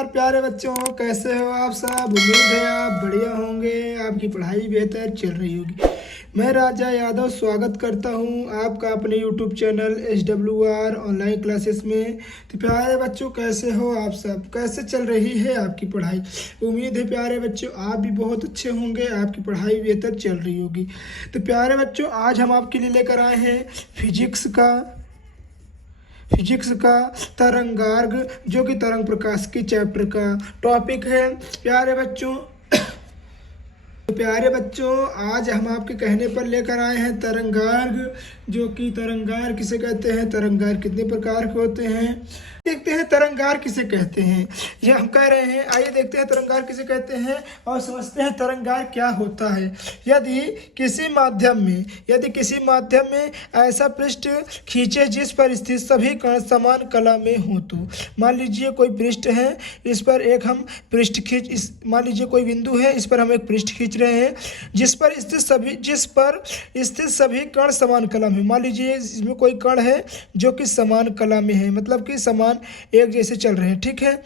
नमस्कार प्यारे बच्चों, कैसे हो आप सब। उम्मीद है आप बढ़िया होंगे, आपकी पढ़ाई बेहतर चल रही होगी। मैं राजा यादव स्वागत करता हूं आपका अपने YouTube channel SWR online classes में। तो प्यारे बच्चों, कैसे हो आप सब, कैसे चल रही है आपकी पढ़ाई। उम्मीद है प्यारे बच्चों आप भी बहुत अच्छे होंगे, आपकी पढ़ाई बेहतर चल रही होगी। तो प्यारे बच्चों, आज हम आपके लिए लेकर आए हैं फिजिक्स का तरंगार्ग, जो कि तरंग प्रकाश के चैप्टर का टॉपिक है। प्यारे बच्चों आज हम आपके कहने पर लेकर आए हैं तरंगार्ग, जो कि तरंगार्ग किसे कहते हैं, तरंगार्ग कितने प्रकार के होते हैं, देखते हैं तरंगार्ग किसे कहते हैं। ये हम कह रहे हैं, आइए देखते हैं तरंगार्ग किसे कहते हैं और समझते हैं तरंगार्ग क्या होता है। यदि किसी माध्यम में ऐसा पृष्ठ खींचे जिस पर स्थित सभी कण समान कला में हो, तो मान लीजिए कोई पृष्ठ है, इस पर एक हम पृष्ठ मान लीजिए कोई बिंदु है, इस पर हम एक पृष्ठ खींच रहे हैं जिस पर स्थित सभी कण समान कला में। मान लीजिए इसमें कोई कण है जो कि समान कला में है, मतलब कि समान एक जैसे चल रहे हैं, ठीक है।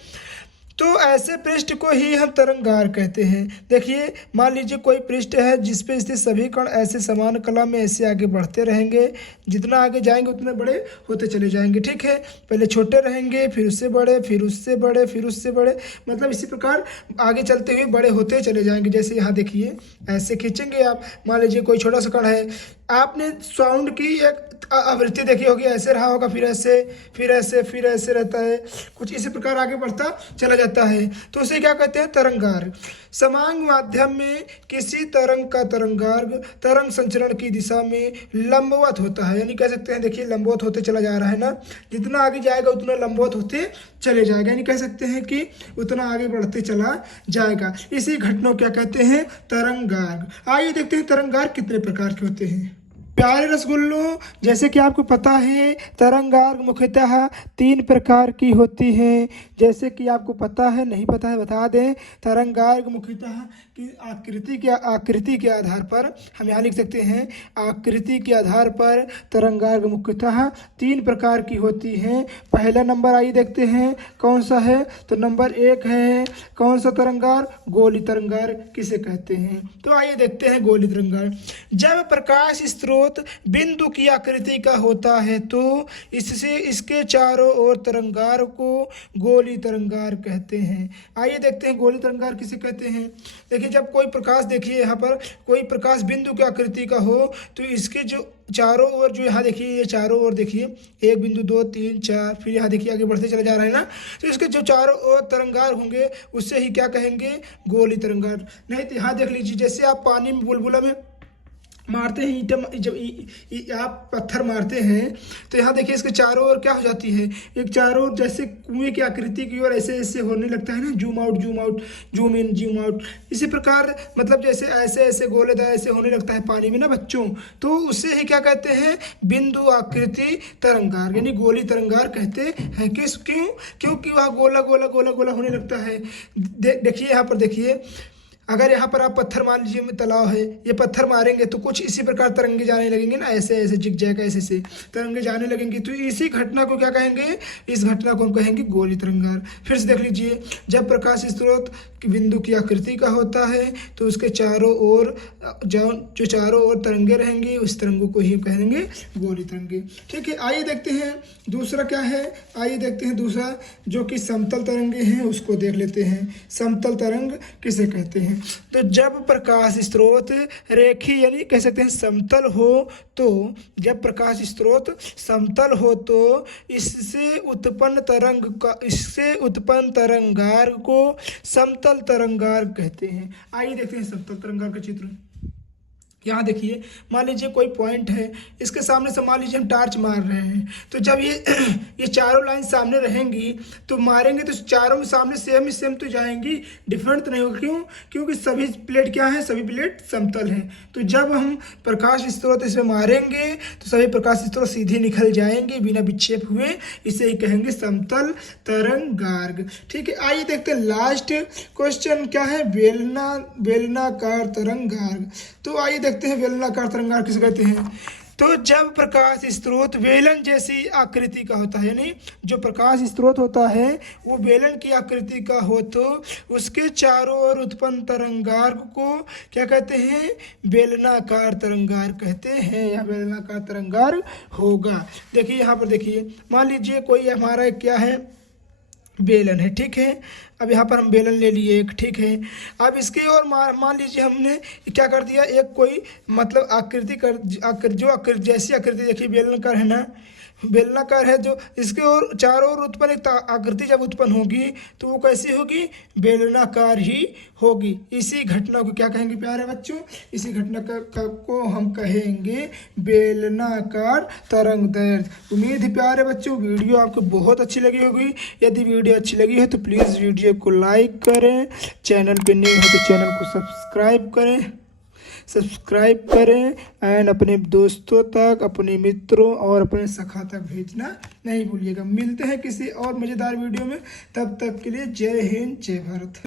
तो ऐसे पृष्ठ को ही हम तरंगार्ग कहते हैं। देखिए, मान लीजिए कोई पृष्ठ है जिस पे स्थित सभी कण ऐसे समान कला में ऐसे आगे बढ़ते रहेंगे, जितना आगे जाएंगे उतने बड़े होते चले जाएंगे, ठीक है। पहले छोटे रहेंगे, फिर उससे बड़े, फिर उससे बड़े, फिर उससे बड़े, मतलब इसी प्रकार आगे चलते हुए बड़े होते चले जाएंगे। जैसे यहाँ देखिए, ऐसे खींचेंगे आप, मान लीजिए कोई छोटा सा कण है, आपने साउंड की एक आवृत्ति देखी होगी, ऐसे रहा होगा, फिर ऐसे, फिर ऐसे, फिर ऐसे रहता है, कुछ इसी प्रकार आगे बढ़ता चला जाता है। तो उसे क्या कहते हैं, तरंगार्ग। समांग माध्यम में किसी तरंग का तरंगार्ग तरंग संचरण की दिशा में लंबवत होता है, यानी कह सकते हैं, देखिए लंबवत होते चला जा रहा है ना, जितना आगे जाएगा उतना लंबवत होते चले जाएगा, यानी कह सकते हैं कि उतना आगे बढ़ते चला जाएगा। इसी घटना को क्या कहते हैं, तरंगार्ग। आइए देखते हैं तरंगार्ग कितने प्रकार के होते हैं। प्यारे रसगुल्लों, जैसे कि आपको पता है तरंगार्ग मुख्यतः 3 प्रकार की होती हैं। जैसे कि आपको पता है, नहीं पता है बता दें, तरंगार्ग मुख्यतः की आकृति के आधार पर हम यहाँ लिख सकते हैं, आकृति के आधार पर तरंगार्ग मुख्यतः 3 प्रकार की होती हैं। पहला नंबर आइए देखते हैं कौन सा है, तो नंबर 1 है कौन सा तरंगार्ग, गोली तरंगार्ग किसे कहते हैं। तो आइए देखते हैं गोली तरंगार्ग। जब प्रकाश स्रोत बिंदु की आकृति का होता है तो इसके चारों ओर तरंगार्ग को गोली तरंगार्ग कहते हैं। आइए देखते हैं गोली तरंगार्ग किसे कहते हैं। देखिए, जब कोई प्रकाश, देखिए यहाँ पर कोई प्रकाश बिंदु की आकृति का हो तो इसके जो चारों ओर, जो यहाँ देखिए ये चारों ओर देखिए, 1 बिंदु 2 3 4, फिर यहाँ देखिए आगे बढ़ते चला जा रहा है ना, तो इसके जो चारों ओर तरंगार्ग होंगे उससे ही क्या कहेंगे, गोली तरंगार्ग। नहीं तो यहाँ देख लीजिए, जैसे आप पानी में बुलबुला में मारते हैं, ईंटें जब आप पत्थर मारते हैं तो यहाँ देखिए इसके चारों ओर क्या हो जाती है, एक चारों ओर जैसे कुएं की आकृति की ओर ऐसे ऐसे होने लगता है ना, zoom out zoom out, zoom in zoom out, इसी प्रकार मतलब जैसे ऐसे ऐसे गोलेदार ऐसे होने लगता है पानी में ना बच्चों, तो उससे ही क्या कहते हैं, बिंदु आकृति तरंगार्ग यानी गोली तरंगार्ग कहते हैं। क्योंकि वह गोला गोला गोला गोला होने लगता है। देखिए यहाँ पर देखिए, अगर यहाँ पर आप पत्थर मान लीजिए तालाब है, ये पत्थर मारेंगे तो कुछ इसी प्रकार तरंगे जाने लगेंगे ना, ऐसे ऐसे जिग जैग ऐसे से तरंगे जाने लगेंगी, तो इसी घटना को क्या कहेंगे, इस घटना को हम कहेंगे गोली तरंगार्ग। फिर से देख लीजिए, जब प्रकाश स्रोत बिंदु की आकृति का होता है तो उसके चारों ओर जो चारों ओर तरंगे रहेंगी, उस तरंगों को ही कहेंगे गोली तरंगे, ठीक है। आइए देखते हैं दूसरा क्या है, आइए देखते हैं दूसरा जो कि समतल तरंगे हैं, उसको देख लेते हैं। समतल तरंग किसे कहते हैं, तो जब प्रकाश स्रोत रेखी यानी कह सकते हैं समतल हो, तो जब प्रकाश स्रोत समतल हो तो इससे उत्पन्न तरंगार्ग को समतल तरंगार्ग कहते हैं। आइए देखते हैं समतल तरंगार्ग का चित्र। यहाँ देखिए, मान लीजिए कोई पॉइंट है, इसके सामने से मान लीजिए हम टार्च मार रहे हैं, तो जब ये चारों लाइन सामने रहेंगी तो मारेंगे तो चारों में सामने सेम तो जाएंगी, डिफरेंट तो नहीं होगा। क्यों, क्योंकि सभी प्लेट क्या हैं, सभी प्लेट समतल हैं। तो जब हम प्रकाश स्रोत इसमें मारेंगे तो सभी प्रकाश स्रोत सीधे निकल जाएंगे बिना विक्षेप हुए, इसे ही कहेंगे समतल तरंगार्ग, ठीक है। आइए देखते हैं लास्ट क्वेश्चन क्या है, बेलनाकार तरंगार्ग। तो आइए देखते हैं बेलनाकार तरंगार्ग किसे कहते हैं। तो जब प्रकाश स्रोत बेलन जैसी आकृति का होता है, यानी जो प्रकाश स्रोत होता है वो बेलन की आकृति का हो तो उसके चारों ओर उत्पन्न तरंगार्ग को क्या कहते हैं, बेलनाकार तरंगार्ग कहते हैं, या बेलनाकार तरंगार्ग होगा। देखिए यहाँ पर देखिए, मान लीजिए कोई हमारा क्या है, बेलन है, ठीक है। अब यहाँ पर हम बेलन ले लिए एक, ठीक है। अब इसके और मान लीजिए हमने क्या कर दिया, एक कोई मतलब आकृति जैसी आकृति, देखिए बेलनाकार है ना, बेलनाकार है, जो इसके और चारों ओर उत्पन्न एक आकृति जब उत्पन्न होगी तो वो कैसी होगी, बेलनाकार ही होगी। इसी घटना को क्या कहेंगे प्यारे बच्चों, इसी घटना को हम कहेंगे बेलनाकार तरंग दैर्ध्य। उम्मीद है प्यारे बच्चों वीडियो आपको बहुत अच्छी लगी होगी। यदि वीडियो अच्छी लगी है तो प्लीज़ वीडियो को लाइक करें, चैनल पे न्यू हो तो चैनल को सब्सक्राइब करें एंड अपने दोस्तों तक, अपने मित्रों और अपने सखा तक भेजना नहीं भूलिएगा। मिलते हैं किसी और मज़ेदार वीडियो में, तब तक के लिए जय हिंद जय भारत।